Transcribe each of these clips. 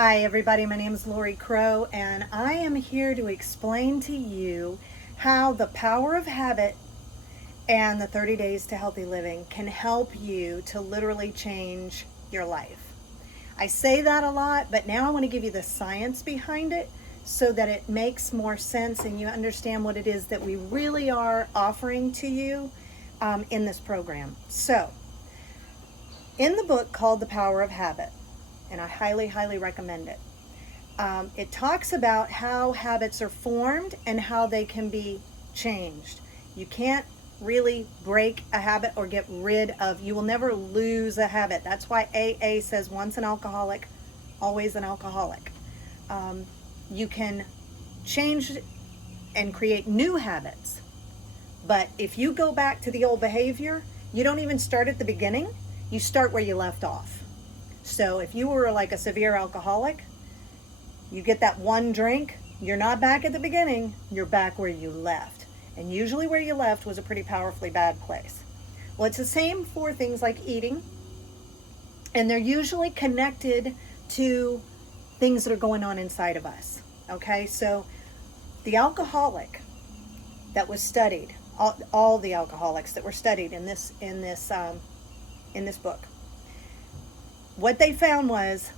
Hi everybody, my name is Lori Crow and I am here to explain to you how the power of habit and the 30 days to healthy living can help you to literally change your life. I say that a lot, but now I want to give you the science behind it so that it makes more sense and you understand what it is that we really are offering to you in this program. So, in the book called The Power of Habit, and I highly recommend it. It talks about how habits are formed and how they can be changed. You can't really break a habit or get rid of, you will never lose a habit. That's why AA says once an alcoholic, always an alcoholic. You can change and create new habits, but if you go back to the old behavior, you don't even start at the beginning, you start where you left off. So if you were like a severe alcoholic, you get that one drink, you're not back at the beginning, you're back where you left. And usually where you left was a pretty powerfully bad place. Well, it's the same for things like eating, and they're usually connected to things that are going on inside of us. Okay, so the alcoholic that was studied, all the alcoholics that were studied in this book, what they found was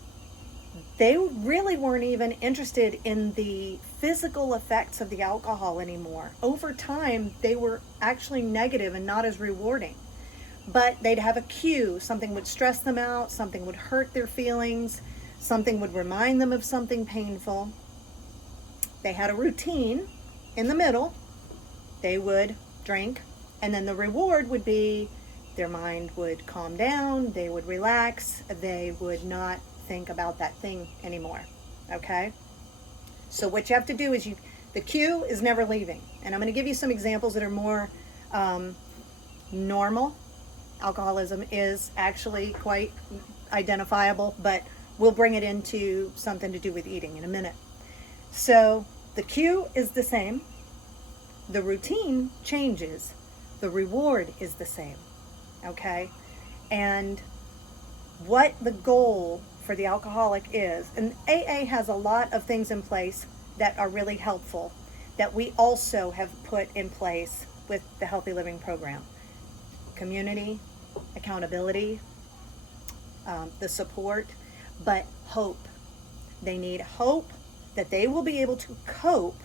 they really weren't even interested in the physical effects of the alcohol anymore. Over time, they were actually negative and not as rewarding. But they'd have a cue, something would stress them out, something would hurt their feelings, something would remind them of something painful. They had a routine in the middle. They would drink, and then the reward would be their mind would calm down, they would relax, they would not think about that thing anymore. Okay? So what you have to do is the cue is never leaving. And I'm going to give you some examples that are more normal. Alcoholism is actually quite identifiable, but we'll bring it into something to do with eating in a minute. So the cue is the same. The routine changes. The reward is the same. Okay? And what the goal for the alcoholic is, and AA has a lot of things in place that are really helpful that we also have put in place with the Healthy Living Program. Community, accountability, the support, but hope. They need hope that they will be able to cope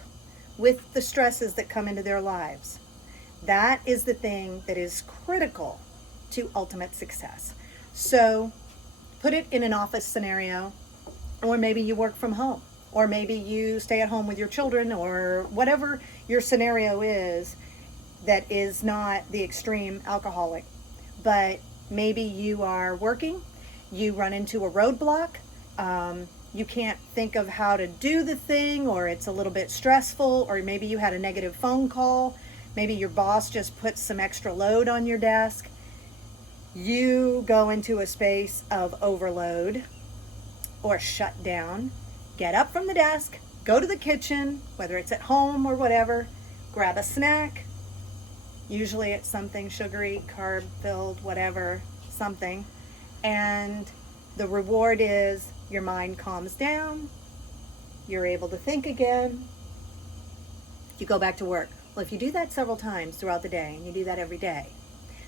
with the stresses that come into their lives. That is the thing that is critical to ultimate success. So put it in an office scenario, or maybe you work from home, or maybe you stay at home with your children, or whatever your scenario is that is not the extreme alcoholic. But maybe you are working, you run into a roadblock, you can't think of how to do the thing, or it's a little bit stressful, or maybe you had a negative phone call, maybe your boss just put some extra load on your desk. You go into a space of overload or shut down, get up from the desk, go to the kitchen, whether it's at home or whatever, grab a snack. Usually it's something sugary, carb-filled, whatever, something. And the reward is your mind calms down, you're able to think again, you go back to work. Well, if you do that several times throughout the day, and you do that every day,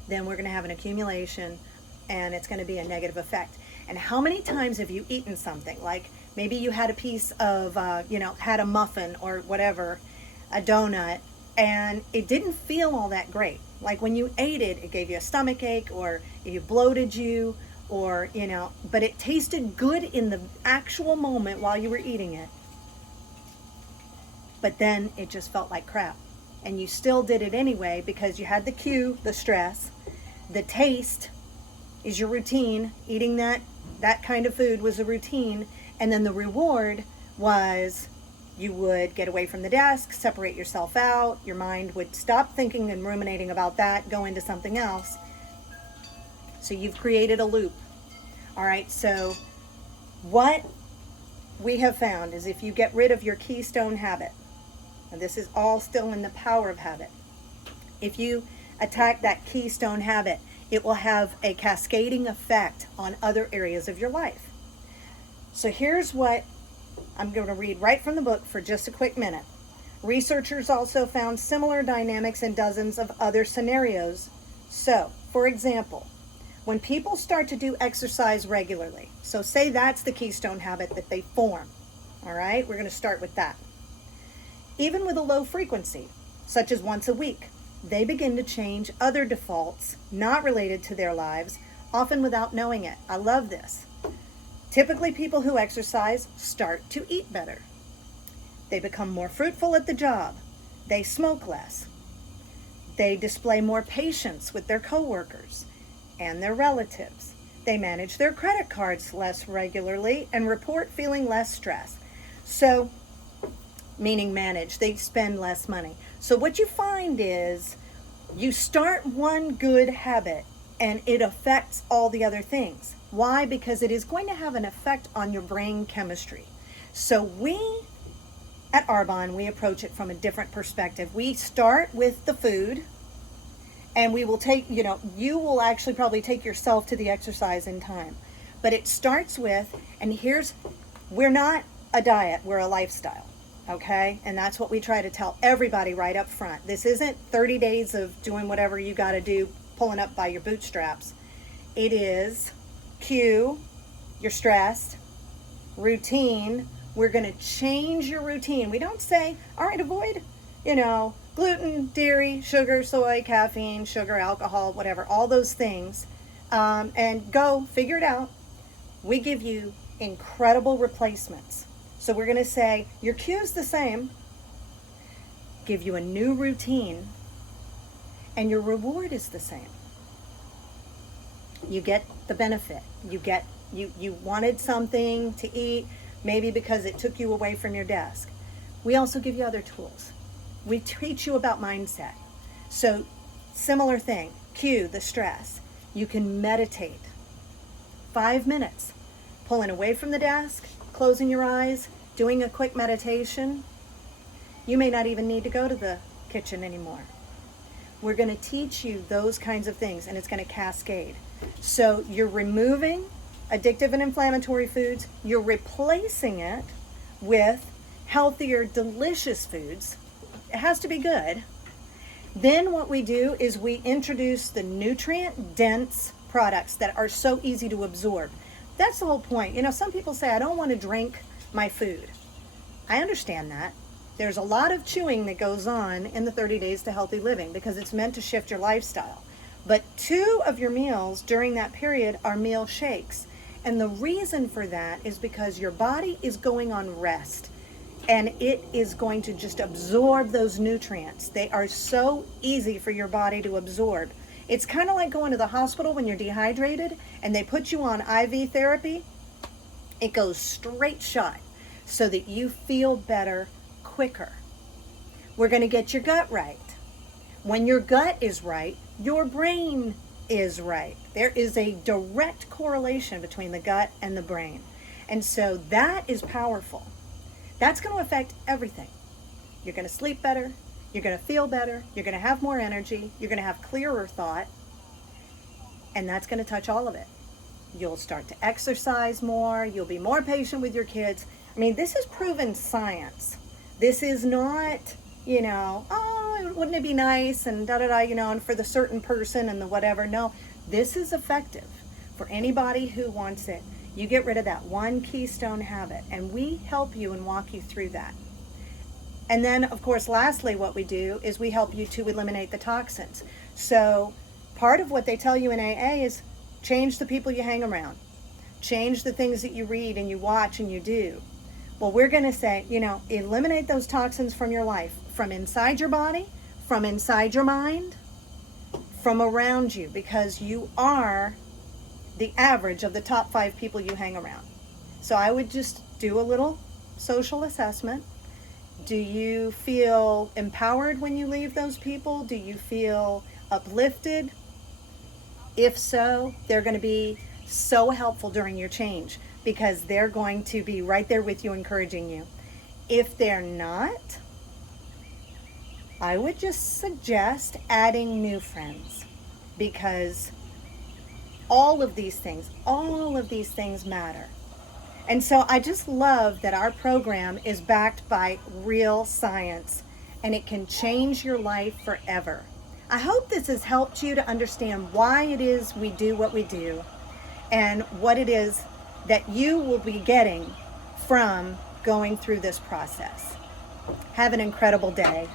then we're going to have an accumulation and it's going to be a negative effect. And how many times have you eaten something? Like maybe you had a piece of, had a muffin or whatever, a donut, and it didn't feel all that great. Like when you ate it, it gave you a stomach ache, or it bloated you, or, but it tasted good in the actual moment while you were eating it. But then it just felt like crap. And you still did it anyway because you had the cue, the stress. The taste is your routine. Eating that kind of food was a routine. And then the reward was you would get away from the desk, separate yourself out. Your mind would stop thinking and ruminating about that, go into something else. So you've created a loop. All right, so what we have found is if you get rid of your keystone habit, and this is all still in the power of habit, if you attack that keystone habit, it will have a cascading effect on other areas of your life. So here's what I'm going to read right from the book for just a quick minute. Researchers also found similar dynamics in dozens of other scenarios. So, for example, when people start to do exercise regularly, so say that's the keystone habit that they form, all right? We're going to start with that. Even with a low frequency, such as once a week, they begin to change other defaults not related to their lives, often without knowing it. I love this. Typically, people who exercise start to eat better. They become more fruitful at the job. They smoke less. They display more patience with their coworkers and their relatives. They manage their credit cards less regularly and report feeling less stress. So, meaning manage, they spend less money. So what you find is you start one good habit and it affects all the other things. Why? Because it is going to have an effect on your brain chemistry. So we at Arbonne, we approach it from a different perspective. We start with the food, and we will take, you will actually probably take yourself to the exercise in time. But it starts with, and we're not a diet, we're a lifestyle, okay? And that's what we try to tell everybody right up front. This isn't 30 days of doing whatever you got to do, pulling up by your bootstraps. It is cue, you're stressed, routine. We're going to change your routine. We don't say, all right, avoid, gluten, dairy, sugar, soy, caffeine, sugar, alcohol, whatever, all those things, and go figure it out. We give you incredible replacements. So we're going to say, your cue is the same, give you a new routine, and your reward is the same. You get the benefit. You wanted something to eat, maybe because it took you away from your desk. We also give you other tools. We teach you about mindset. So similar thing, cue the stress. You can meditate. 5 minutes, pulling away from the desk, closing your eyes, doing a quick meditation. You may not even need to go to the kitchen anymore. We're going to teach you those kinds of things, and it's going to cascade. So you're removing addictive and inflammatory foods. You're replacing it with healthier, delicious foods. It has to be good. Then what we do is we introduce the nutrient-dense products that are so easy to absorb. That's the whole point. Some people say, I don't want to drink my food. I understand that. There's a lot of chewing that goes on in the 30 Days to Healthy Living because it's meant to shift your lifestyle. But 2 of your meals during that period are meal shakes. And the reason for that is because your body is going on rest. And it is going to just absorb those nutrients. They are so easy for your body to absorb. It's kind of like going to the hospital when you're dehydrated and they put you on IV therapy. It goes straight shot so that you feel better quicker. We're going to get your gut right. When your gut is right, your brain is right. There is a direct correlation between the gut and the brain. And so that is powerful. That's going to affect everything. You're going to sleep better. You're going to feel better. You're going to have more energy. You're going to have clearer thought. And that's going to touch all of it. You'll start to exercise more. You'll be more patient with your kids. I mean, this is proven science. This is not, wouldn't it be nice and and for the certain person and the whatever. No, this is effective for anybody who wants it. You get rid of that one keystone habit, and we help you and walk you through that. And then, of course, lastly, what we do is we help you to eliminate the toxins. So part of what they tell you in AA is change the people you hang around. Change the things that you read and you watch and you do. Well, we're going to say, eliminate those toxins from your life, from inside your body, from inside your mind, from around you, because you are the average of the top 5 people you hang around. So I would just do a little social assessment. Do you feel empowered when you leave those people? Do you feel uplifted? If so, they're going to be so helpful during your change because they're going to be right there with you, encouraging you. If they're not, I would just suggest adding new friends, because all of these things matter. And so I just love that our program is backed by real science and it can change your life forever. I hope this has helped you to understand why it is we do what we do and what it is that you will be getting from going through this process. Have an incredible day.